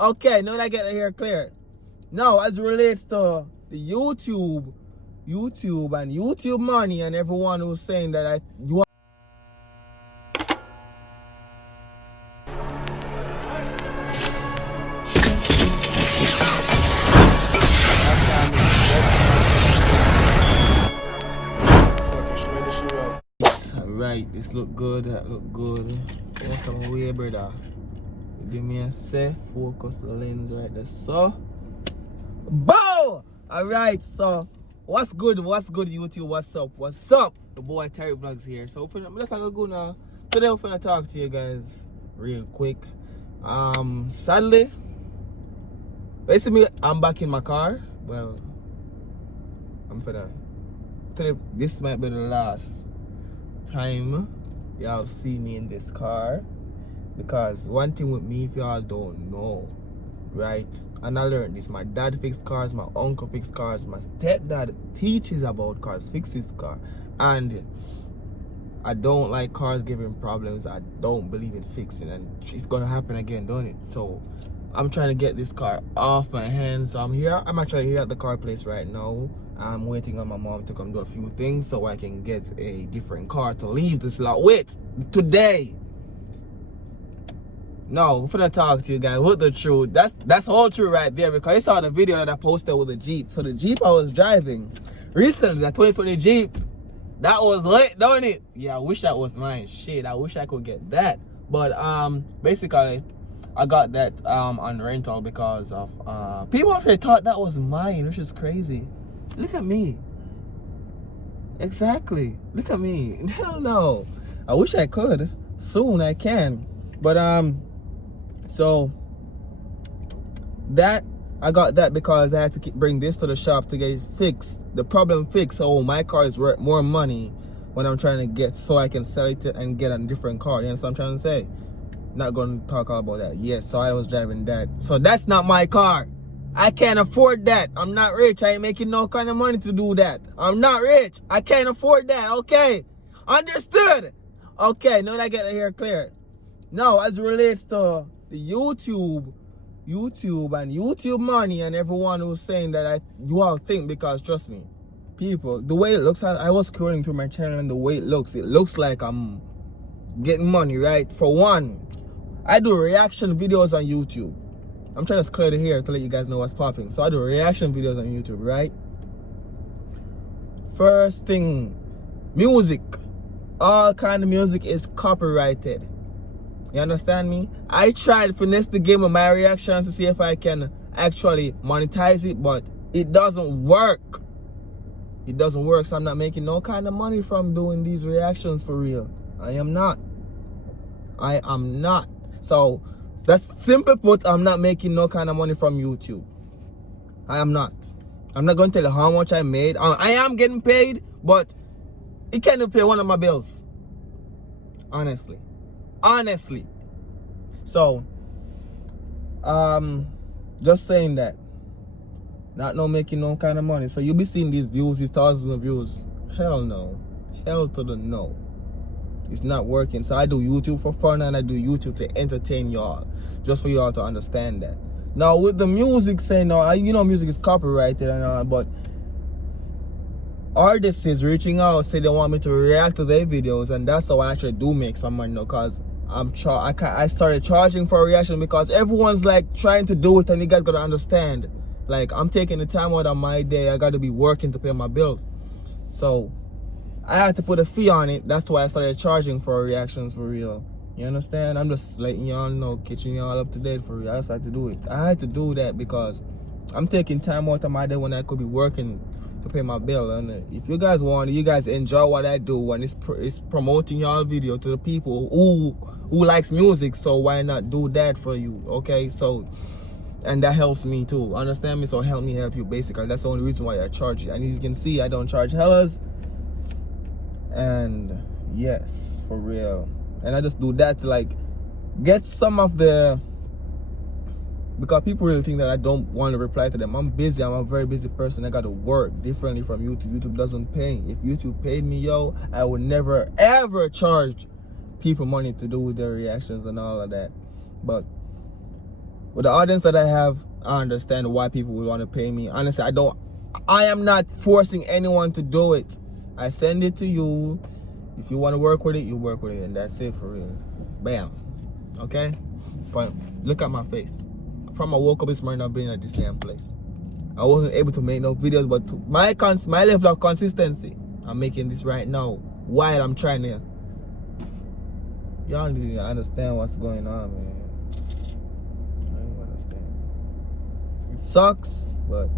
Okay, now that I get it here clear. Now, as it relates to the YouTube and YouTube money and everyone who's saying that you Right, this look good, that look good. Welcome away, brother. Give me a safe focus the lens right there. So, bow! Alright, so what's good, YouTube? What's up? The boy Tyrekevlogs here. So I'm just gonna go now. Today we're gonna talk to you guys real quick. Sadly, basically I'm back in my car. Well, today this might be the last time y'all see me in this car, because one thing with me, if y'all don't know, right, and I learned this, my dad fixed cars, my uncle fixed cars, my stepdad teaches about cars, fixes car, and I don't like cars giving problems. I don't believe in fixing, and it's gonna happen again, don't it? So I'm trying to get this car off my hands. So I'm actually here at the car place right now. I'm waiting on my mom to come do a few things so I can get a different car to leave this lot with today. No, I'm gonna talk to you guys with the truth. That's all true right there, because you saw the video that I posted with the Jeep. So the Jeep I was driving recently, the 2020 Jeep, that was lit, don't it? Yeah, I wish that was mine. Shit, I wish I could get that. But basically I got that on rental because of people actually thought that was mine, which is crazy. Look at me. Exactly. Look at me. Hell no. I wish I could. Soon I can. But so that I got that because I had to bring this to the shop to get it fixed. The problem fixed. So my car is worth more money when I'm trying to get, so I can sell it and get a different car. You understand what I'm trying to say? Not going to talk all about that. Yes, so I was driving that. So that's not my car. I can't afford that. I'm not rich. I ain't making no kind of money to do that. I'm not rich. I can't afford that. Okay. Understood. Okay, now that I get it here clear. Now, as it relates to the YouTube and YouTube money and everyone who's saying that you all think, because trust me, people, the way it looks, I was scrolling through my channel and the way it looks like I'm getting money, right? For one, I do reaction videos on YouTube. I'm trying to clear it here to let you guys know what's popping. So I do reaction videos on YouTube, right? First thing, music. All kind of music is copyrighted. You understand me? I tried to finesse the game with my reactions to see if I can actually monetize it, but it doesn't work. It doesn't work, so I'm not making no kind of money from doing these reactions for real. I am not. So that's simple put, I'm not making no kind of money from YouTube. I am not. I'm not going to tell you how much I made. I am getting paid, but it can't pay one of my bills. Honestly. So, just saying that. Not making no kind of money. So you'll be seeing these views, these thousands of views. Hell no. Hell to the no. It's not working. So I do YouTube for fun and I do YouTube to entertain y'all. Just for y'all to understand that. Now with the music saying, no, you know music is copyrighted and all, but artists is reaching out, say they want me to react to their videos, and that's how I actually do make some money now, because I started charging for a reaction because everyone's like trying to do it, and you guys gotta understand, like, I'm taking the time out of my day. I gotta be working to pay my bills. So I had to put a fee on it. That's why I started charging for reactions for real. You understand? I'm just letting y'all know, catching y'all up to date for real. I just had to do it. I had to do that because I'm taking time out of my day when I could be working to pay my bill. And if you guys want, you guys enjoy what I do, and it's promoting y'all video to the people who likes music. So why not do that for you? Okay, so, and that helps me too. Understand me? So help me help you. Basically, that's the only reason why I charge it. And as you can see, I don't charge hellas. And yes, for real. And I just do that to like get some of the, because people really think that I don't want to reply to them. I'm busy. I'm a very busy person. I got to work differently from YouTube. YouTube doesn't pay. If YouTube paid me, yo, I would never ever charge people money to do with their reactions and all of that. But With the audience that I have, I understand why people would want to pay me. Honestly, I am not forcing anyone to do it. I send it to you. If you want to work with it, you work with it, and that's it for real. Bam. Okay? But look at my face. From I woke up this morning, I've been at this damn place. I wasn't able to make no videos, but to my level of consistency, I'm making this right now while I'm trying to. Y'all need to understand what's going on, man. I don't understand. It sucks, but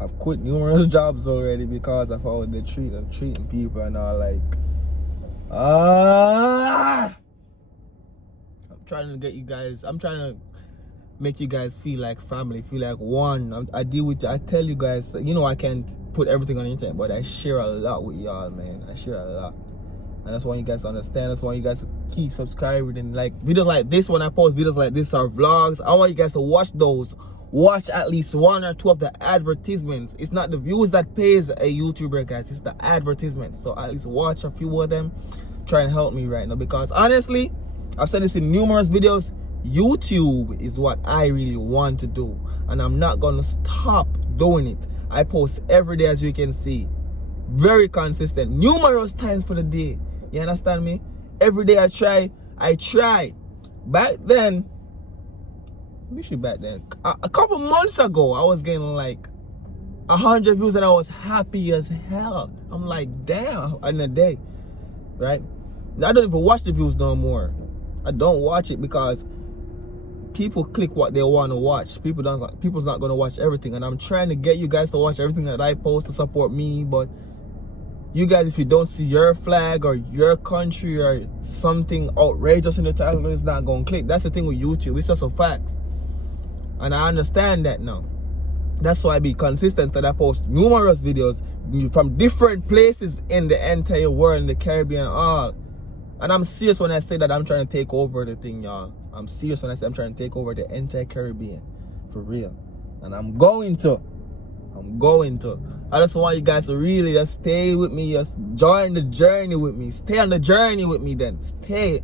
I've quit numerous jobs already because of how they're treating people and all. Like, I'm trying to get you guys. I'm trying to make you guys feel like family, feel like one. I tell you guys, you know, I can't put everything on the internet, but I share a lot with y'all, man. I share a lot, and that's why you guys understand. That's why you guys keep subscribing and like videos like this. When I post videos like this or vlogs, I want you guys to watch those. Watch at least 1 or 2 of the advertisements. It's not the views that pays a YouTuber, guys. It's the advertisements. So at least watch a few of them. Try and help me right now, because honestly, I've said this in numerous videos. YouTube is what I really want to do, and I'm not gonna stop doing it. I post every day, as you can see, very consistent, numerous times for the day. You understand me? Every day I try. Back then, a couple months ago, I was getting like 100 views and I was happy as hell. I'm like, damn, in a day, right? I don't even watch the views no more. I don't watch it because people click what they want to watch. People's not going to watch everything, and I'm trying to get you guys to watch everything that I post to support me. But you guys, if you don't see your flag or your country or something outrageous in the title, it's not going to click. That's the thing with YouTube. It's just a fact, and I understand that now. That's why I be consistent, that I post numerous videos from different places in the entire world, in the Caribbean, all. And I'm serious when I say that I'm trying to take over the thing, y'all. I'm serious when I say I'm trying to take over the entire Caribbean. For real. And I'm going to. I just want you guys to really just stay with me. Just join the journey with me. Stay on the journey with me then. Stay.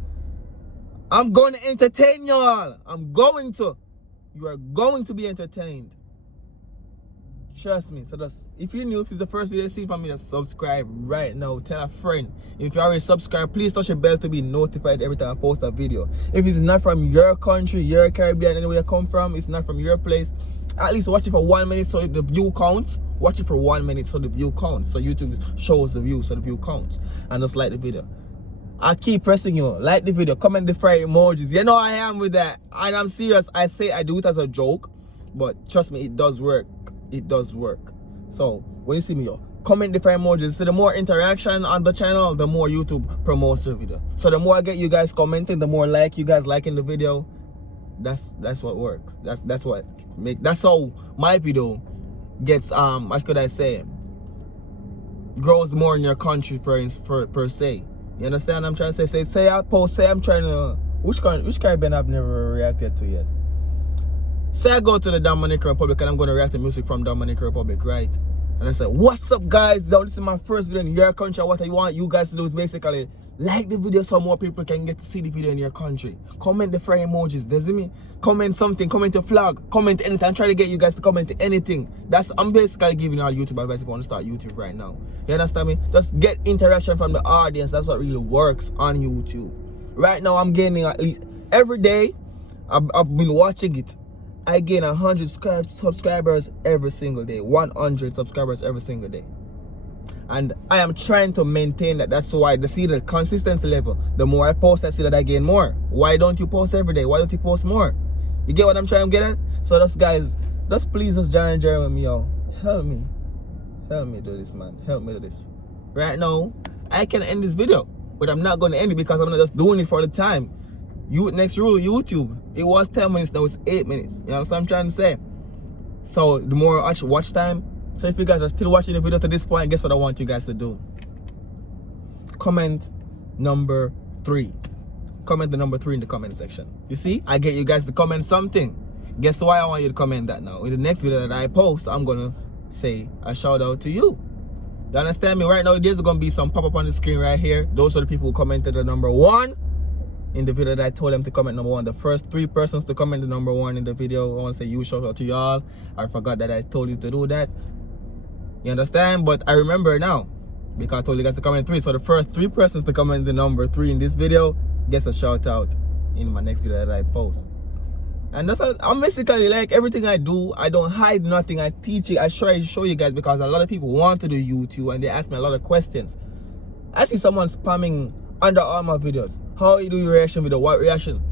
I'm going to entertain y'all. You are going to be entertained. Trust me. So if you're new, if it's the first video you see from me, just subscribe right now. Tell a friend. If you already subscribed, please touch the bell to be notified every time I post a video. If it's not from your country, your Caribbean, anywhere you come from, it's not from your place, at least watch it for 1 minute so the view counts. Watch it for 1 minute so the view counts. So YouTube shows the view so the view counts. And just like the video. I keep pressing you. Like the video. Comment the fire emojis. You know I am with that. And I'm serious. I say I do it as a joke. But trust me, it does work. It does work. So when you see me, comment the fire emojis. So the more interaction on the channel, the more YouTube promotes the video. So the more I get you guys commenting, the more you guys liking the video. That's what works. That's how my video gets what could I say, grows more in your country per se. You understand what I'm trying to say? Say I'm trying to, which Caribbean I've never reacted to yet. Say I go to the Dominican Republic and I'm going to react to music from Dominican Republic, right? And I say, what's up, guys? This is my first video in your country. What I want you guys to do is basically like the video so more people can get to see the video in your country. Comment the fire emojis, does it mean? Comment something, comment a flag, comment anything. I'm trying to get you guys to comment anything. I'm basically giving all YouTube advice if you want to start YouTube right now. You understand me? Just get interaction from the audience. That's what really works on YouTube. Right now, I'm gaining at least every day. I've been watching it. I gain 100 subscribers every single day. 100 subscribers every single day. And I am trying to maintain that. That's why the consistency level. The more I post, I see that I gain more. Why don't you post every day? Why don't you post more? You get what I'm trying to get at? So those guys, just please just join with me, yo. Help me do this, man. Help me do this. Right now, I can end this video, but I'm not going to end it because I'm not just doing it for the time. Next rule, YouTube. It was 10 minutes, now it's 8 minutes. You understand what I'm trying to say? So the more watch time. So if you guys are still watching the video to this point, guess what I want you guys to do? Comment number 3. Comment the number 3 in the comment section. You see? I get you guys to comment something. Guess why I want you to comment that now? In the next video that I post, I'm gonna say a shout out to you. You understand me? Right now, there's gonna be some pop up on the screen right here. Those are the people who commented the number 1. in the video that I told them to comment number 1. The first 3 persons to comment the number 1 in the video, I want to say you shout out to y'all. I forgot that I told you to do that. You understand? But I remember now, because I told you guys to comment 3. So the first 3 persons to comment the number 3 in this video gets a shout out in my next video that I post. And that's how I'm basically, like, everything I do, I don't hide nothing. I teach it, I try to show you guys, because a lot of people want to do YouTube and they ask me a lot of questions. I see someone spamming under all my videos. How you do your reaction video? What reaction?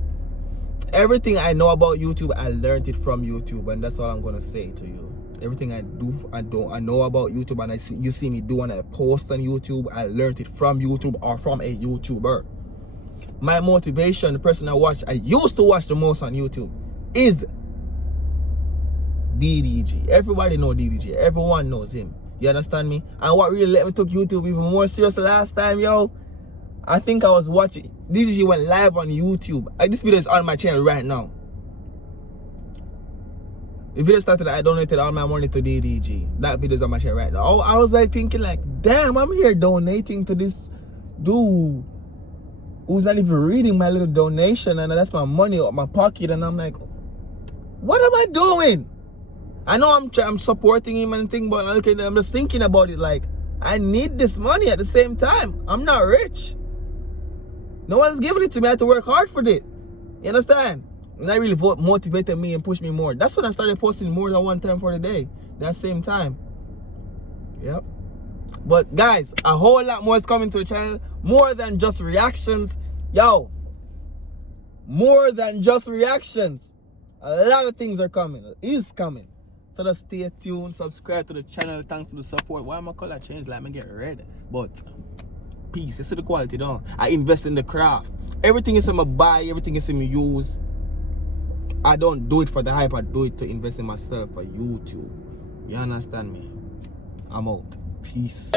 Everything I know about YouTube, I learned it from YouTube, and that's all I'm gonna say to you. Everything I do, I know about YouTube, and you see me do when I post on YouTube, I learned it from YouTube or from a YouTuber. My motivation, the person I used to watch the most on YouTube, is DDG. Everybody know DDG. Everyone knows him. You understand me? And what really let me take YouTube even more serious last time, yo, I think I was watching, DDG went live on YouTube. This video is on my channel right now. The video started, I donated all my money to DDG. That video is on my channel right now. I was like thinking, like, damn, I'm here donating to this dude who's not even reading my little donation, and that's my money out my pocket, and I'm like, what am I doing? I know I'm supporting him and thing, but I'm just thinking about it, like, I need this money at the same time. I'm not rich. No one's giving it to me. I have to work hard for it. You understand? And that really motivated me and pushed me more. That's when I started posting more than 1 time for the day. That same time. Yep. But guys, a whole lot more is coming to the channel. More than just reactions. Yo. More than just reactions. A lot of things are coming. Is coming. So just stay tuned. Subscribe to the channel. Thanks for the support. Why my color change? Like, I get red. But peace. You see the quality, though. I invest in the craft. Everything is in my buy. Everything is in my use. I don't do it for the hype. I do it to invest in myself for YouTube. You understand me? I'm out. Peace.